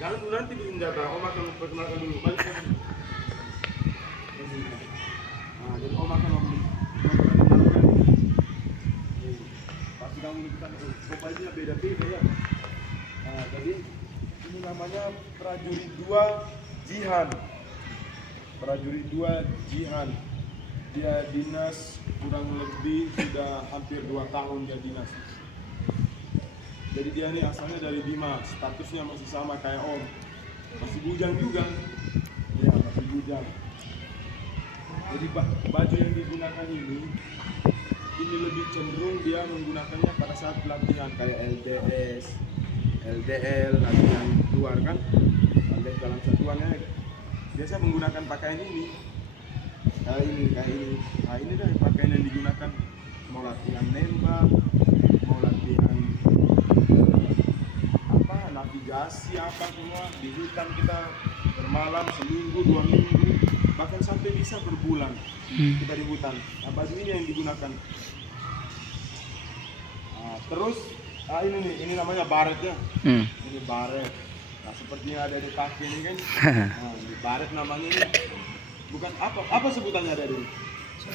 Jangan dulu nanti bikin jaga. Om akan perkenalkan dulu. Balik ke sini. Nah, jadi om akan memperkenalkan. Pasti kamu kita pokoknya beda-beda ya. Nah, jadi ini namanya prajurit 2 Jihan. Prajurit 2 Jihan. Dia dinas kurang lebih sudah hampir 2 tahun dia dinas. Jadi dia ini asalnya dari Bima, statusnya masih sama kayak om, masih bujang juga. Ya, masih bujang. Jadi baju yang digunakan ini lebih cenderung dia menggunakannya pada saat pelatihan kayak LDS, LDL, latihan luar kan, sampai dalam satuannya biasa menggunakan pakaian ini. Kayak ini. Nah ini dah pakaian yang digunakan mau latihan nembak, mau latihan navigasi apa semua di hutan kita bermalam seminggu 2 minggu bahkan sampai bisa berbulan kita di hutan. Nah baju ini yang digunakan. Nah, terus ini nih, ini namanya baret ya. Ini baret. Nah seperti yang ada di kaki ini kan. Nah, ini baret namanya ini. Bukan apa sebutannya ada ini?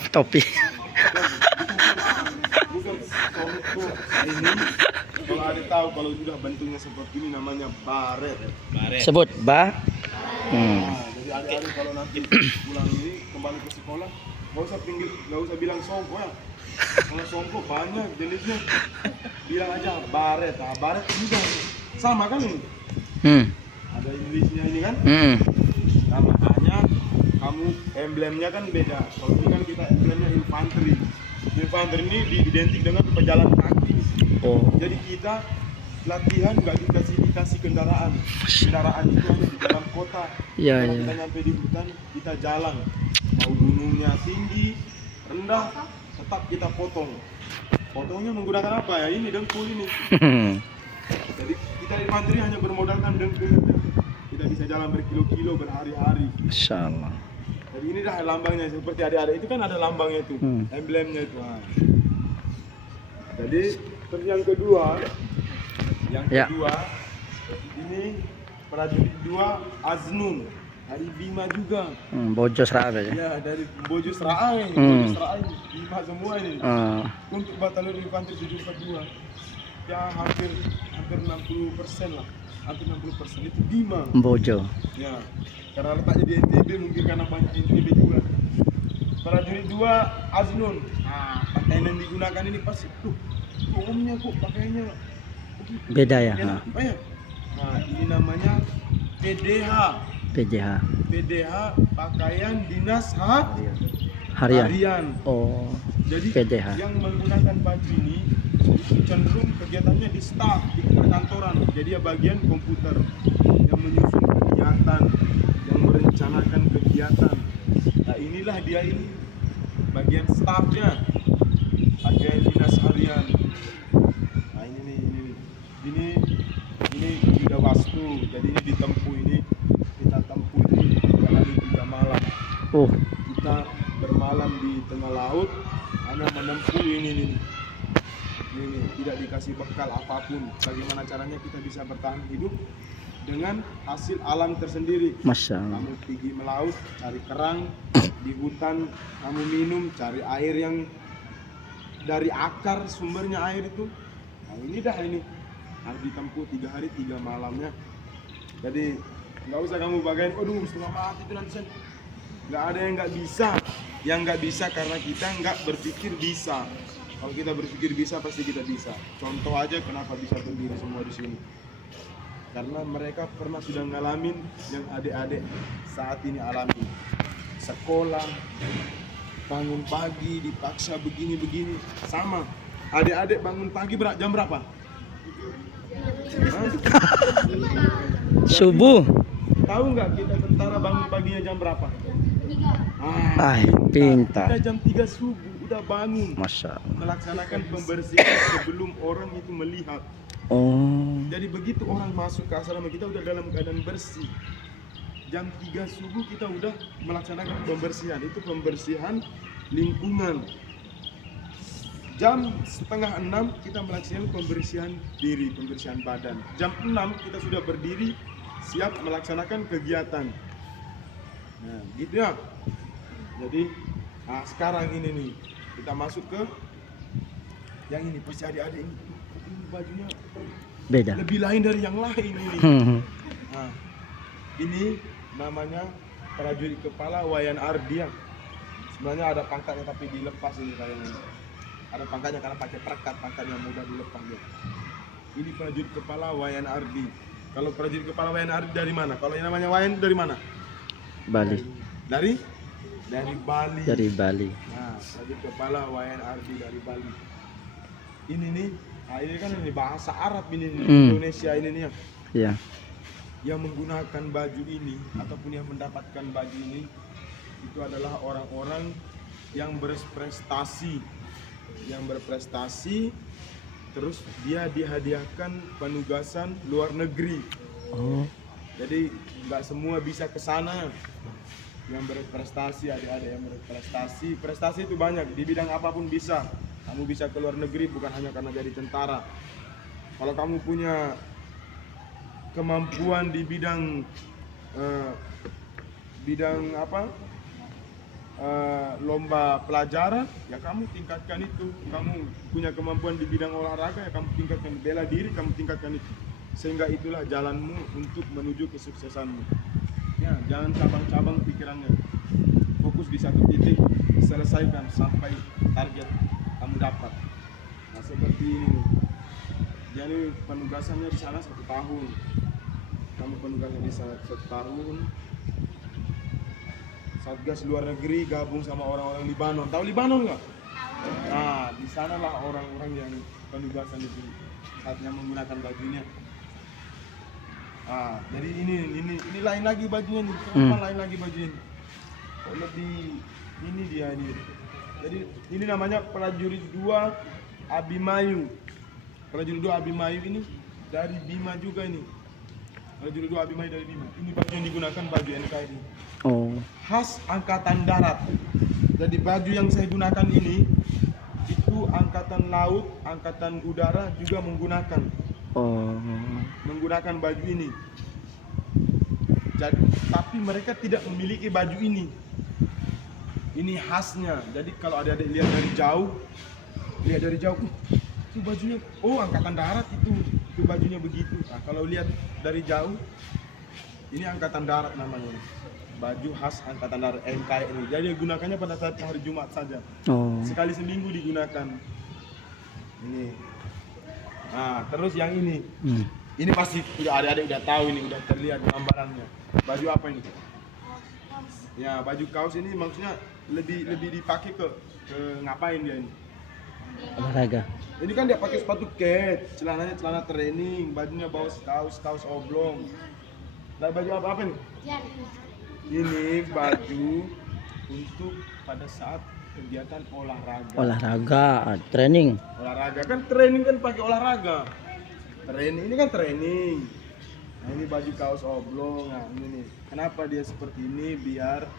Topi. Bukan topi ini. Kalau ada tahu kalau sudah bentuknya seperti ini namanya baret. Sebut ba. Nah, jadi adik-adik kalau nanti pulang ini kembali ke sekolah nggak usah bilang songko ya. Kalau songko banyak jenisnya. Bilang aja baret. Nah, baret juga sama kan ini? Ada Inggrisnya ini kan? Sama, hanya kamu emblemnya kan beda. Kalau ini kan kita emblemnya infanteri. Infanteri ini identik dengan pejalan kaki. Jadi kita latihan nggak dikasih kendaraan. Kendaraan itu hanya di dalam kota. Kalau kita nyampe di hutan, kita jalan. Mau gunungnya tinggi, rendah, tetap kita potong. Potongnya menggunakan apa ya? Ini dengkul ini. Jadi kita infanteri hanya bermodalkan dengkul. Kita bisa jalan berkilo-kilo, berhari-hari. Masya Allah. Jadi ini dah lambangnya seperti adik-adik itu kan ada lambangnya itu, emblemnya itu. Nah. Jadi terus yang kedua ini prajurit 2 Aznun dari Bima juga. Bojo Sera'a ya? Ya dari Bojo Sera'a ini, Bojo Sera'a ini, Bima semua ini. Untuk batalion infanteri 742 ya hampir 60% lah, hampir 60% itu Bima. Bojo. Ya, karena letaknya di NTB mungkin karena banyak NTB juga. Prajurit 2 Aznun. Nah, pakaian yang digunakan ini pasti umumnya kok pakaiannya beda ya. Apa ya? Nah, ini namanya PDH. Pakaian dinas harian. Jadi PDH. Yang menggunakan baju ini cenderung kegiatannya di staf, di perkantoran. Jadi ya bagian komputer yang menyusun kegiatan, yang merencanakan kegiatan. Nah inilah dia ini bagian stafnya, bagian dinas harian. Nah ini sudah wastu. Jadi ini kita tempuh ini 3 hari 3 malam. Kita bermalam di tengah laut hanya menempuh ini tidak dikasih bekal apapun. Bagaimana caranya kita bisa bertahan hidup dengan hasil alam tersendiri. Masya Allah. Kamu pergi melaut, cari kerang di hutan, kamu minum, cari air yang dari akar sumbernya air itu. Nah ini harus ditempuh 3 hari 3 malamnya. Jadi nggak usah kamu bagain, setengah mati itu nanti. Nggak ada yang nggak bisa. Yang nggak bisa karena kita nggak berpikir bisa. Kalau kita berpikir bisa, pasti kita bisa. Contoh aja kenapa bisa berdiri semua di sini. Karena mereka pernah sudah ngalamin yang adik-adik saat ini alami. Sekolah, bangun pagi, dipaksa begini-begini. Sama. Adik-adik bangun pagi jam berapa? Subuh. Tahu nggak kita tentara bangun paginya jam berapa? 3. Pintar. Kita jam 3 subuh udah bangun. Masya Allah. Melaksanakan pembersihan sebelum orang itu melihat. Jadi begitu orang masuk ke asrama kita udah dalam keadaan bersih. Jam 3 subuh kita udah melaksanakan pembersihan. Itu pembersihan lingkungan. Jam setengah 6 kita melaksanakan pembersihan diri, pembersihan badan. Jam 6 kita sudah berdiri siap melaksanakan kegiatan. Nah, gitu ya. Jadi, sekarang ini nih kita masuk ke yang ini. Pasti adik-adik ini bajunya Beda. lebih lain dari yang lain ini. Nah, ini namanya prajurit kepala Wayan Ardian. Sebenarnya ada pangkatnya tapi dilepas ini kayaknya. Ada pangkatnya karena pakai perekat, pangkatnya mudah dilepas dia. Ini prajurit kepala Wayan Ardi. Kalau prajurit kepala Wayan Ardi dari mana? Kalau yang namanya Wayan dari mana? Bali. Dari Bali. Dari Bali. Nah, prajurit kepala Wayan Ardi dari Bali. Ini nih, ini kan ini bahasa Arab ini nih, Indonesia ini nih ya. Iya. Yang menggunakan baju ini ataupun yang mendapatkan baju ini itu adalah orang-orang yang berprestasi, terus dia dihadiahkan penugasan luar negeri. Oh. Jadi nggak semua bisa ke sana. Yang berprestasi, adik-adik yang berprestasi, prestasi itu banyak di bidang apapun bisa. Kamu bisa ke luar negeri bukan hanya karena jadi tentara. Kalau kamu punya kemampuan di bidang lomba pelajaran, ya kamu tingkatkan itu. Kamu punya kemampuan di bidang olahraga, ya kamu tingkatkan. Bela diri, kamu tingkatkan itu. Sehingga itulah jalanmu untuk menuju kesuksesanmu. Ya, jangan cabang-cabang pikirannya. Fokus di satu titik, selesaikan sampai target kamu dapat. Nah, seperti ini. Jadi penugasannya di sana 1 tahun. Kamu penugasannya di 1 tahun. Satgas luar negeri gabung sama orang-orang Libanon. Tahu Libanon nggak? Nah, di sanalah orang-orang yang penugasan itu saatnya menggunakan bajunya. Jadi ini lain lagi bajunya nih. Kenapa lain lagi bajunya? Kok lebih ini dia ini. Jadi ini namanya prajurit 2 Abimanyu. Prajurit 2 Abimanyu ini dari Bima juga ini. Prajurit 2 Abimanyu dari Bima. Ini baju yang digunakan baju NKRI. Oh. Khas angkatan darat. Jadi baju yang saya gunakan ini itu angkatan laut, angkatan udara juga menggunakan. Oh. Menggunakan baju ini. Jadi, tapi mereka tidak memiliki baju ini. Ini khasnya. Jadi kalau adik-adik lihat dari jauh, itu bajunya, oh angkatan darat itu bajunya begitu. Nah, kalau lihat dari jauh, ini angkatan darat namanya. Baju khas angkatan darat NKRI. Jadi gunakannya pada saat hari Jumat saja. Oh. Sekali seminggu digunakan. Ini. Nah, terus yang ini. Ini pasti udah adik-adik udah tahu ini, udah terlihat gambarannya. Baju apa ini? Ya, baju kaos ini maksudnya lebih dipakai ke ngapain dia ini? Olahraga. Ini kan dia pakai sepatu kets, celananya celana training, bajunya bawa kaos oblong. Nah, baju apa nih? Ini baju untuk pada saat kegiatan olahraga. Olahraga, training. Olahraga kan training kan pakai olahraga. Training ini kan training. Nah, ini baju kaos oblong. Nah, ini nih. Kenapa dia seperti ini? Biar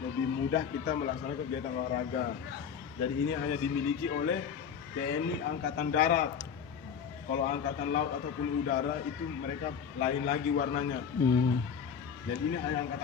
lebih mudah kita melaksanakan kegiatan olahraga. Jadi ini hanya dimiliki oleh TNI Angkatan Darat. Kalau Angkatan Laut ataupun Udara itu mereka lain lagi warnanya. Jadi ini hanya Angkatan